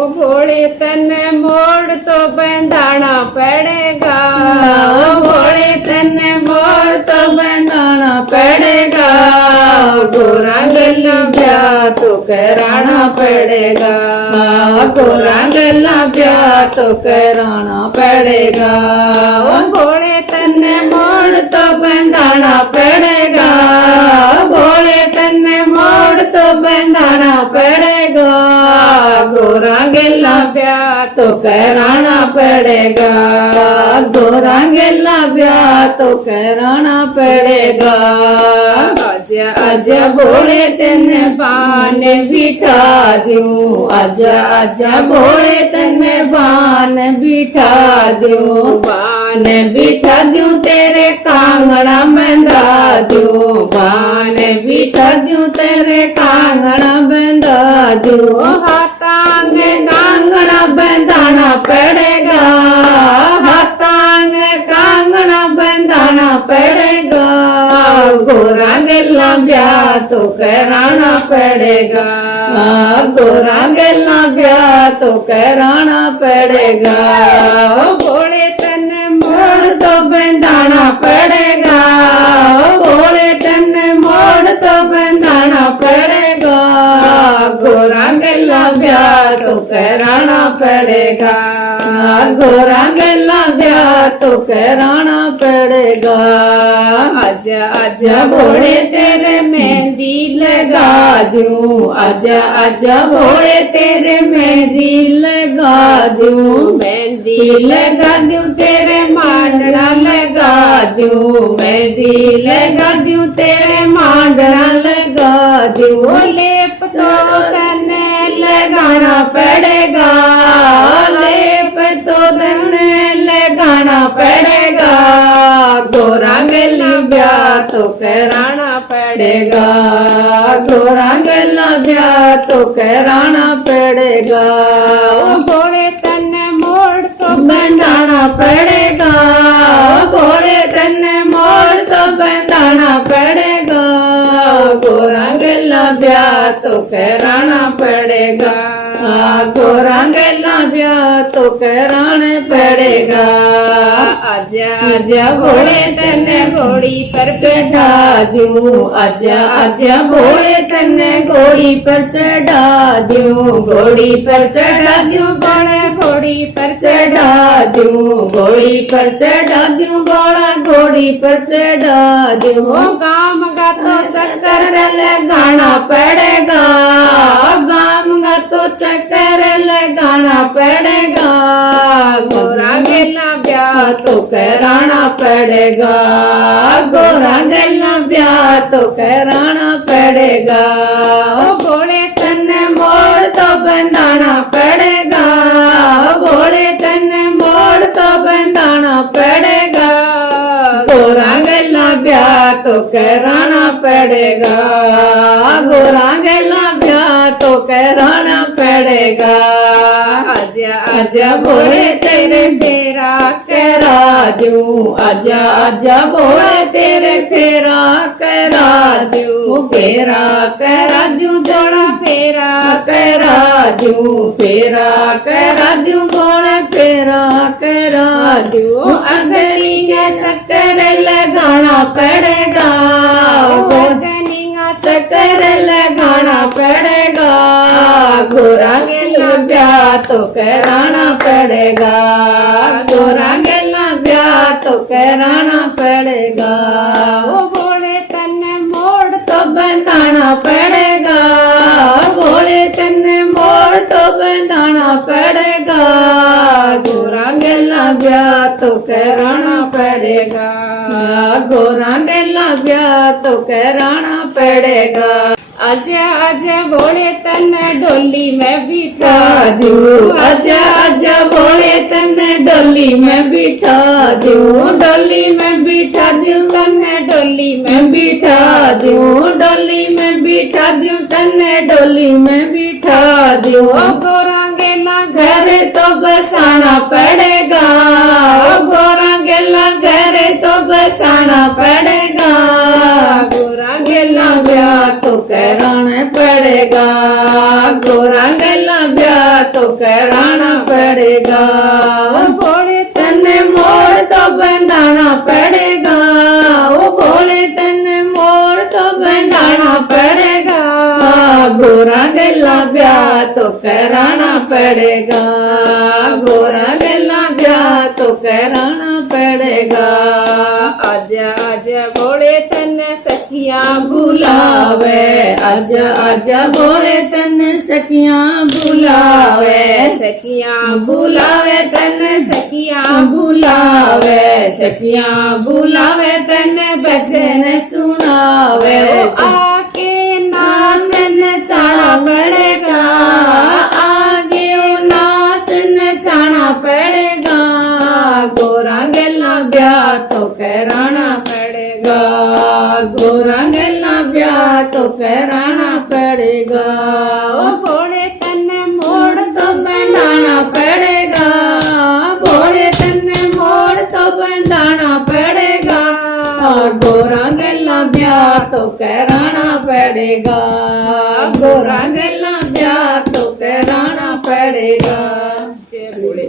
ओ भोले तने मोड़ तो बंधाना पड़ेगा, ओ भोले तने मोड़ तो बंधाना पड़ेगा, गोरा गला ब्याह तो कराना पड़ेगा, गोरा गला ब्याह तो कराना पड़ेगा। ओ भोले तने मोड़ तो बंधाना पड़ेगा, भोले तने मोड़ तो बंधाना पड़ेगा, गोरा गला ब्याह तो कराना पड़ेगा, गोरा गला ब्याह तो कराना पड़ेगा। आजा आजा भोले तेने बान बिठा दूं, आजा आजा भोले तेने बान बिठा दूं, बान बिठा दूं तेरे कांगड़ा बंधा दूं, बान बिठा दूं तेरे कांगड़ा बंधा दूं, हाथांग कांगड़ा बंधाना पड़ेगा, हाथांग कांगड़ा बंधाना पड़ेगा, गोरा गला ब्याह तो कराना पड़ेगा, गोरा गला ब्याह तो कराना पड़ेगा। भोले तने मोड़ तो बंधाना पड़ेगा, भोले तने मोड़ तो बंधाना पड़ेगा, गोरा गला ब्याह तो कराना पड़ेगा, गोरा गला ब्याह तो कराना पड़ेगा। आजा आजा भोले तेरे मेहंदी लगा दूं, आजा आजा भोले तेरे मेहंदी लगा दूं, मेहंदी लगा दूं तेरे मांडना लगा दूं, मेहंदी लगा दूं तेरे मांडना लगा दूं, लेप तो तने लगाना पड़ेगा, लेप तो तने लगाना पड़ेगा, गोरा गला ब्याह तो कराना पड़ेगा, गोरा गला ब्याह तो कराना पड़ेगा। भोले तने मोड़ तो बंधाना पड़ेगा, भोले तने मोड़ तो बंधाना पड़ेगा, गोरा गला ब्याह तो कराना पड़ेगा, गोरा गला ब्याह तो कराना पड़ेगा। आजा आजा भोले तने घोड़ी पर चढ़ा दूं, आजा आजा भोले तने घोड़ी पर चढ़ा दूं, घोड़ी पर चढ़ा दूं, बड़ा घोड़ी पर चढ़ा दूं, घोड़ी पर चढ़ा दूं, बड़ा घोड़ी पर चढ़ा दूं, गाम गा तो चक्कर लगाना पड़ेगा, गाम गा तो चक्कर लगाना पड़ेगा, गोरा गला ब्याह तो कराना पड़ेगा, गोरा गला ब्याह तो कराना पड़ेगा। भोले तने मोड़ तो बंधाना पड़ेगा, भोले तने मोड़ तो बंधाना पड़ेगा, गोरा गला ब्याह तो कराना पड़ेगा, गोरा गला ब्याह तो कराना पड़ेगा। आजा आजा भोले तेरे फेरा करा दूं, आजा आजा भोले तेरे फेरा करा दूं, फेरा करा दूं, जोड़ा फेरा करा दूं, फेरा करा दूं, भोले फेरा करा दूं, अगली के चक्कर लगाना पड़ेगा, चक्कर लगाना पड़ेगा, गोरा गला ब्याह तो कराना पड़ेगा, गोरा गला ब्याह तो कराना पड़ेगा। ओ भोले तने मोड़ तो बंधाना पड़ेगा, भोले तने मोड़ तो बंधाना पड़ेगा, गोरा गला ब्याह तो कराना पड़ेगा, गोरा गला ब्याह तो कराना पड़ेगा। आजा आजा भोले तने डोली में बिठा दूं, आजा आजा भोले तने डोली में बिठा दूं, डोली में बिठा दूं, तने डोली में बिठा दूं, डोली में बिठा दूं, तने डोली में बिठा दूं, गोरा गेला घर तो बसाना पड़ेगा, गोरा गेला घर तो बसाना पड़ेगा, गोरा गेला ब्याह तो कराना पड़ेगा, गोरा गेला ब्याह तो कराना पड़ेगा भोले तन्ने मोड़ तो बंधाना पड़ेगा ओ भोले तन्ने मोड़ तो बंधाना पड़ेगा गोरा गला ब्याह तो कराना पड़ेगा गोरा गला ब्याह तो कराना पड़ेगा आजा आजा भोले तन्ने सखियां बुलावे आजा आजा भोले तन्ने सखियां बुलावे सखियां बुलावे तन्ने सखियां बुलावे सखियां बुलावे तन्ने भजन सुनावे आके नाच नचाना पड़ेगा आगे ओ नाच नचाना पड़ेगा गोरा गला ब्याह तो कराना पड़ेगा गोरा गला ब्याह तो कराना पड़ेगा ओ भोले तन्ने मोड़ तो बंधाना पड़ेगा भोले तन्ने मोड़ तो बंधाना पड़ेगा गोरा गला ब्याह तो कराना पड़ेगा गोरा गला ब्याह तो कराना पड़ेगा जय भोले